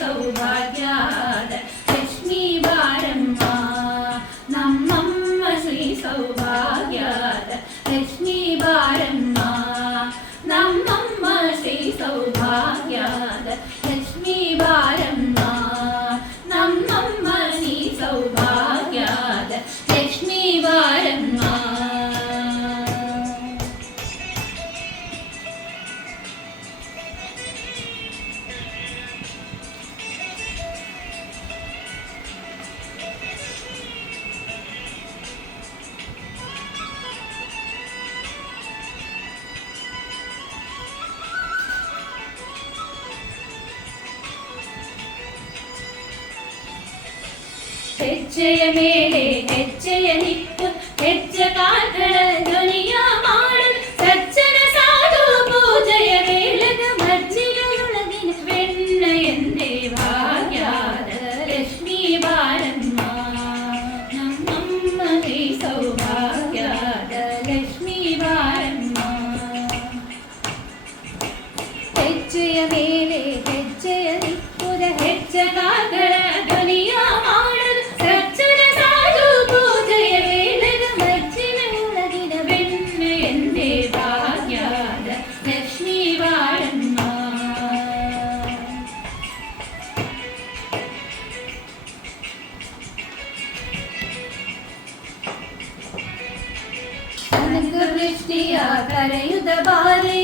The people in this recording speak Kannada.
ಸೌಭಾಗ್ಯದ ಲಕ್ಷ್ಮೀ ಬಾರಮ್ಮ ನಮ್ಮಮ್ಮ ಶ್ರೀ ಸೌಭಾಗ್ಯದ ಲಕ್ಷ್ಮೀ ಬಾರಮ್ಮ ನಮ್ಮಮ್ಮ ಶ್ರೀ ಸೌಭಾಗ್ಯದ ಲಕ್ಷ್ಮೀ ಬಾರಮ್ಮ ನಮ್ಮಮ್ಮ ಶ್ರೀ ಸೌಭಾಗ್ಯದ ಲಕ್ಷ್ಮೀ ಬಾರಮ್ಮ. ಹೆಜ್ಜೆಯ ಮೇಲೆ ಹೆಜ್ಜೆಯ ನಿಟ್ಟು ಹೆಜ್ಜೆ ಕಾಲ್ಗಳ ಧ್ವನಿಯ ಮಾಡಲು ಸಜ್ಜನ ಸಾಧು ಪೂಜೆಯ ವೇಳೆಗ ಮಜ್ಜಿಗೆಯೊಳಗಿನ ಬೆಣ್ಣ ಎಂದೇ ಭಾಗ್ಯದ ಲಕ್ಷ್ಮೀ ಬಾರಮ್ಮ ನಮ್ಮಮ್ಮ ಶ್ರೀ ಸೌಭಾಗ್ಯದ ಲಕ್ಷ್ಮೀ ಬಾರಮ್ಮ. ಹೆಜ್ಜೆಯ ಮೇಲೆ ಹೆಜ್ಜೆಯ ನಿಟ್ಟುದ ಹೆಜ್ಜೆ ಕಾಲ್ಗಳ ಧ್ವನಿಯ ಮಾಡಲು ಸಜ್ಜನ ಸಾಧು ಪೂಜೆಯ ವೇಳೆಗ ಮಜ್ಜಿಗೆಯೊಳಗಿನ ಬೆಣ್ಣ ಎಂದೇ ಭಾಗ್ಯದ ಲಕ್ಷ್ಮೀ ಬಾರಮ್ಮ. ಅನಂತ ವೃಷ್ಟಿಯ ಕರೆಯುದ ಬಾರೆ